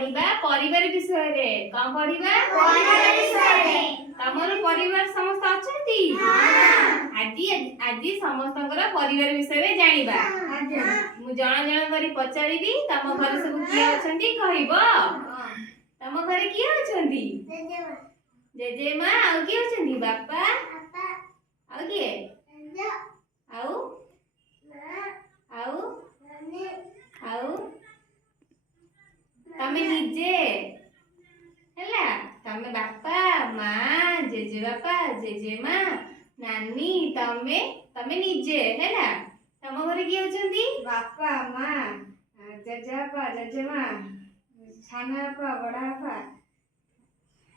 पढ़िबा परिवार विषय रे कौन पढ़िबा परिवार विषय रे तमरो परिवार समस्त अछंती हां आजी समस्तଙ୍କର परिवार विषय रे जानिबा मु जण जण करी पचारिबी तम घर सब किए अछंती कहिबो तम घर किए अछंती जेजेमा आउ किए अछंती बापा आउ किए आउ आउ आउ तमे निजे हैला तमे बापा माँ जेजे बापा जेजे माँ नानी तमे तमे निजे हैला तम घरे किए अछंती बापा माँ जेजे बापा जेजे माँ साना बापा बड़ा बापा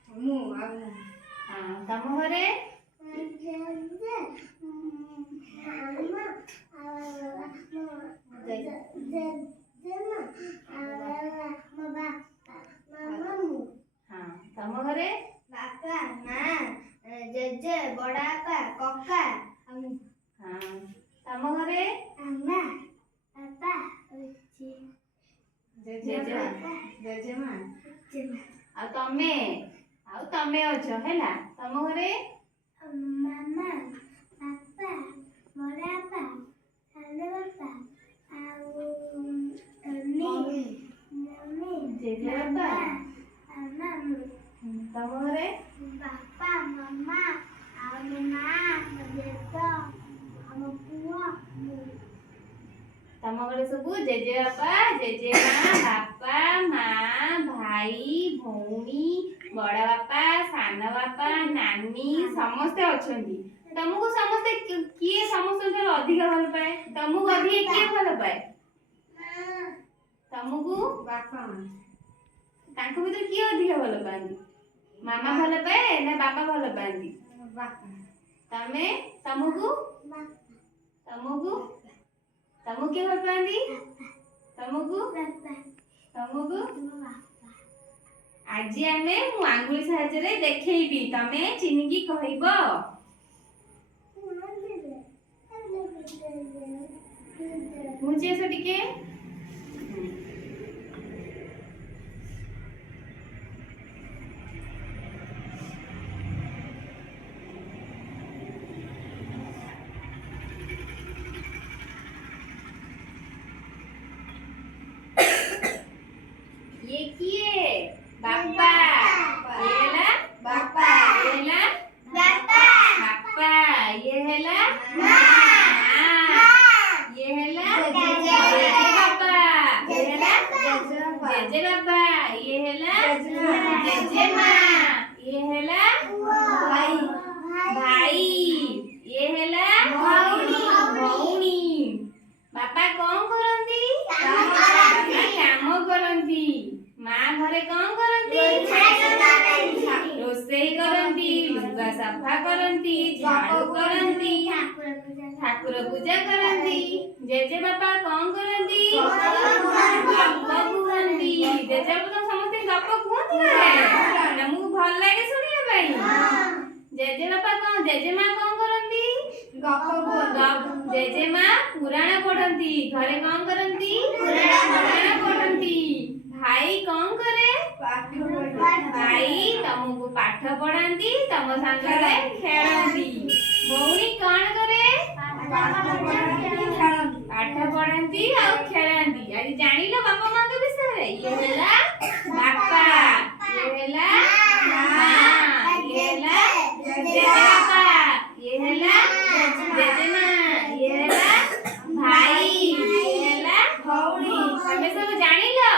मु हां तम घरे हां तम घरे बापा माँ जेजे बड़ा बापा कक्का हां तम घरे अम्मा पापा जेजे माँ आ तमे अछो हैला तम घरे मामा पापा बड़ा बापा साना बापा मम्मी जेजे बापा मामू तम घरे बापा मामा माँ जेजे हम पुआ तम घरे सब जेजे बापा जेजे माँ बापा माँ भाई भौणी बड़ा बापा साना बापा नानी समस्त अछंती तमको समस्त किए समस्त अधिक भल पाए तमको अधिक किए भल पाए तमको बापा तांको भीतर किए अधिक भल पांदी मामा भल पाए ना बापा भल पांदी बापा तमे तमको तमको तमको किए भल पांदी तमको तमको आज आमे मु आंगुली साहाय्य रे देखैबी तमे चिन्हिकी कहइबो मुझे ऐसा टिके ये किए बापा येला बापा येला बापा बापा ये हैला ये हैला जेजे बापा ये हैला जेजे जेजे बापा ये हैला जेजे माँ ये हैला भाई भाई ये हैला भौणी बापा कौन करंती बापा काम करंती माँ घरे कौन करंती रोषेई करंती लुगा सफा करंती झाड़ू करंती ठाकुर पूजा करंती जेजे बापा कौन करंती गप कहंती जेजे बापा समस्त गप कहंती हमहु भल लागे सुनिया भाई जेजे बापा कौन जेजे माँ कौन करंती गप जेजे माँ पुराण पढ़ंती घरे कौन करंती पुराण पढ़ंती भाई कौन करे भाई तमको पाठ पढ़ांती तम संगरे खेलंती भौणी कौन करे पाठ पढ़ांती और खेलंती आज जानिलो बापा माँ के विषय रे ये हैला बापा ये हैला माँ ये हैला जेजे बापा ये हैला जेजे माँ ये हैला भाई ये हैला भौणी तमे सब जानिलो